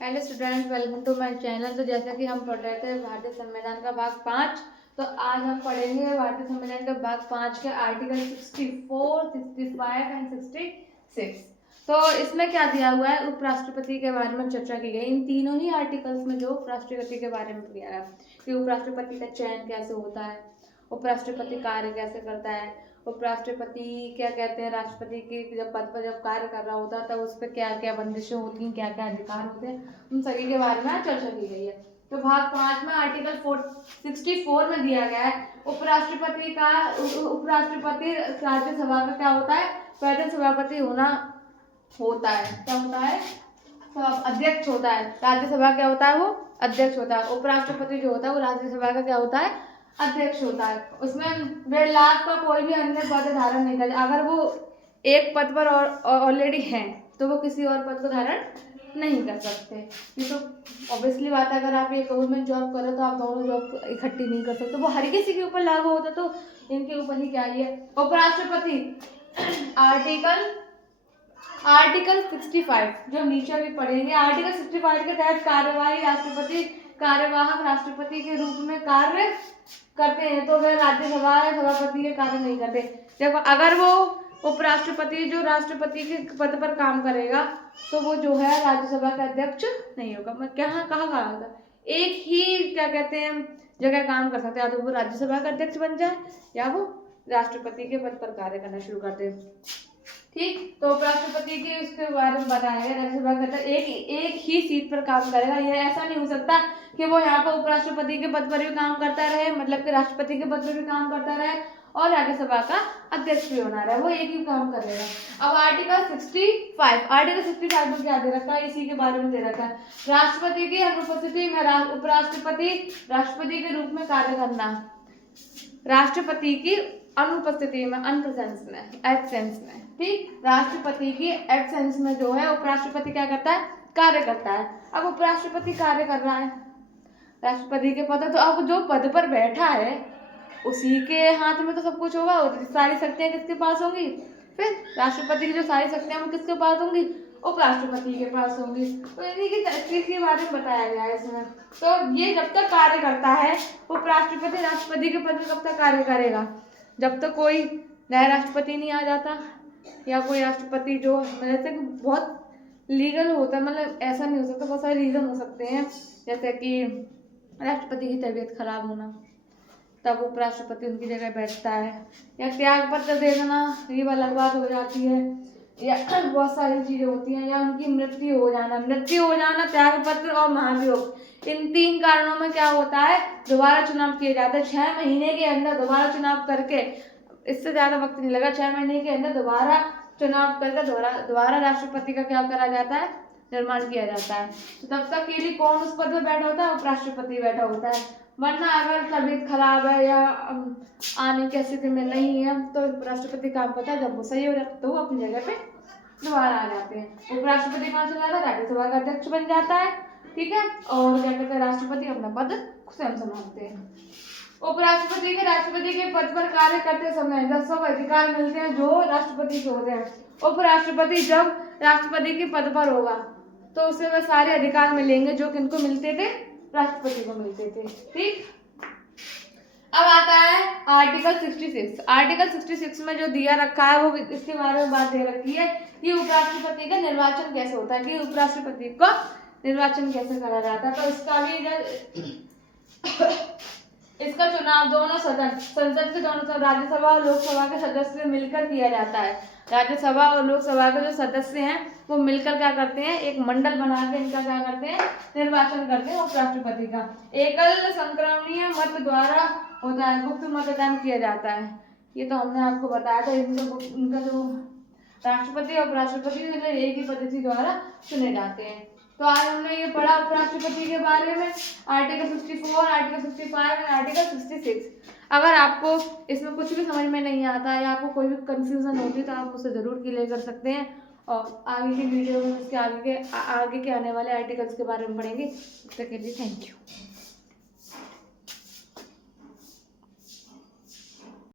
Hello student, welcome to my channel. तो जैसा कि हम पढ़ रहे थे भारतीय संविधान का भाग 5, तो आज हम पढ़ेंगे भारतीय संविधान का भाग 5 के आर्टिकल 64, 65 एंड 66। तो इसमें क्या दिया हुआ है, उपराष्ट्रपति के बारे में चर्चा की गई। इन तीनों ही आर्टिकल्स में जो उपराष्ट्रपति के बारे में दिया है कि उपराष्ट्रपति का चयन कैसे होता है, उपराष्ट्रपति कार्य कैसे करता है, उपराष्ट्रपति क्या कहते हैं, राष्ट्रपति के जब पद पर जब कार्य कर रहा होता है तब उस पर क्या क्या बंदिशें होती हैं, क्या क्या अधिकार होते हैं, उन सभी के बारे में चर्चा की गई है। तो भाग 5 में आर्टिकल 64 में दिया गया है उपराष्ट्रपति राज्यसभा का क्या होता है, पहले सभापति होता है। क्या होता है? अध्यक्ष होता है। राज्यसभा क्या होता है? वो अध्यक्ष होता है। उपराष्ट्रपति जो होता है वो राज्यसभा का क्या होता है? अध्यक्ष होता है। उसमें वे लाभ का कोई भी अन्य पद धारण नहीं करते। अगर वो एक पद पर ऑलरेडी हैं तो वो किसी और पद को धारण नहीं कर सकते। ये तो ऑब्वियसली बात है। अगर आप एक गवर्नमेंट जॉब करो तो आप दोनों जॉब इकट्ठी नहीं कर सकते। वो हर किसी के ऊपर लागू होता तो इनके ऊपर ही क्या है। उपराष्ट्रपति आर्टिकल 65 जो नीचे भी पढ़ेंगे, आर्टिकल 65 के तहत कार्यवाही राष्ट्रपति कार्यवाहक राष्ट्रपति के रूप में कार्य करते हैं। तो वह राज्यसभा या सभापति के कार्य नहीं करते। देखो, अगर वो उपराष्ट्रपति जो राष्ट्रपति के पद पर काम करेगा तो वो जो है राज्यसभा का अध्यक्ष नहीं होगा। मैं कहा था एक ही क्या कहते हैं जगह काम कर सकते हैं, या तो वो राज्यसभा का अध्यक्ष बन जाए या वो राष्ट्रपति के पद पर कार्य करना शुरू कर दे। ठीक, तो उपराष्ट्रपति के उसके बारे में बताया गया। राज्यसभा का एक ही सीट पर काम करेगा। यह ऐसा नहीं हो सकता कि वो यहाँ पर उपराष्ट्रपति के पद पर भी काम करता रहे, मतलब कि राष्ट्रपति के पद पर भी काम करता रहे और राज्यसभा का अध्यक्ष भी होना रहे। वो एक ही काम करेगा। अब आर्टिकल 65 में क्या दे रखा है, इसी के बारे में दे रखा है। राष्ट्रपति की अनुपस्थिति में उपराष्ट्रपति राष्ट्रपति के रूप में कार्य करना। राष्ट्रपति की अनुपस्थिति में, अनप्रेजेंस में, एब्सेंस में। ठीक, राष्ट्रपति की एब्सेंस में जो है उपराष्ट्रपति क्या करता है? कार्य करता है। अब उपराष्ट्रपति कार्य कर रहा है राष्ट्रपति के पद, तो अब जो पद पर बैठा है उसी के हाथ में तो सब कुछ होगा। सारी शक्तियां किसके पास होंगी? फिर राष्ट्रपति की जो सारी शक्तियां वो किसके पास होंगी? उपराष्ट्रपति के पास होंगी। तो इन्हीं की चीज के बारे में बताया गया है इसमें। तो ये जब तक कार्य करता है उपराष्ट्रपति राष्ट्रपति के पद में कब तक कार्य करेगा? जब तक कोई नया राष्ट्रपति नहीं आ जाता, या कोई राष्ट्रपति जो जैसे कि बहुत लीगल होता है, मतलब ऐसा नहीं हो सकता। बहुत सारे रीजन हो सकते हैं, जैसे कि राष्ट्रपति की तबीयत खराब होना, तब उपराष्ट्रपति उनकी जगह बैठता है, या त्याग पत्र दे देना, ये अलग बात हो जाती है, या बहुत सारी चीजें होती हैं, या उनकी मृत्यु हो जाना, त्याग पत्र और महाभियोग। इन 3 कारणों में क्या होता है? दोबारा चुनाव किए जाते हैं। 6 महीने के अंदर दोबारा चुनाव करके, इससे ज्यादा वक्त नहीं लगा, 6 महीने के अंदर दोबारा चुनाव करके दोबारा राष्ट्रपति का क्या करा जाता है? निर्माण किया जाता है। तो तब तक के लिए कौन उस पद पर बैठा होता है? उपराष्ट्रपति बैठा होता है। वरना अगर तबीयत खराब है या आने की स्थिति में नहीं है तो उपराष्ट्रपति काम करता है। जब वो सही हो जाता है तो वो अपनी जगह पे दोबारा आ जाते हैं। उपराष्ट्रपति कहाँ चला जाता है? राज्यसभा का अध्यक्ष बन जाता है। ठीक है, और क्या कहते हैं, राष्ट्रपति अपना पद स्वयं संभालते हैं। उपराष्ट्रपति के राष्ट्रपति के पद पर कार्य करते समय जब सब अधिकार मिलते हैं जो राष्ट्रपति को होते हैं। उपराष्ट्रपति जब राष्ट्रपति के पद पर होगा तो उसे वह सारे अधिकार मिलेंगे जो किनको मिलते थे? राष्ट्रपति को मिलते थे। ठीक, अब आता है आर्टिकल 66। आर्टिकल 66 में जो दिया रखा है वो इसके बारे में बात दे रखी है कि उपराष्ट्रपति का निर्वाचन कैसे होता है, कि उपराष्ट्रपति को निर्वाचन कैसे करा जाता है। तो इसका भी इसका चुनाव दोनों संसद के दोनों, राज्यसभा और लोकसभा के सदस्य मिलकर किया जाता है। राज्यसभा और लोकसभा के जो सदस्य हैं वो मिलकर क्या करते हैं? एक मंडल बना के इनका क्या करते हैं? निर्वाचन करते हैं उपराष्ट्रपति का। एकल संक्रमणीय मत द्वारा होता है, गुप्त मतदान किया जाता है। ये तो हमने आपको बताया था। इनका जो राष्ट्रपति और उपराष्ट्रपति एक ही पद्धति द्वारा चुने जाते हैं। तो आज हमने ये पढ़ा उपराष्ट्रपति के बारे में, आर्टिकल 64, आर्टिकल 65 और आर्टिकल 66। अगर आपको इसमें कुछ भी समझ में नहीं आता है या आपको कोई भी कंफ्यूजन होती है तो आप मुझसे ज़रूर क्लियर कर सकते हैं। और आगे की वीडियो में इसके आगे के आने वाले आर्टिकल्स के बारे में पढ़ेंगे। तब तक के लिए थैंक यू।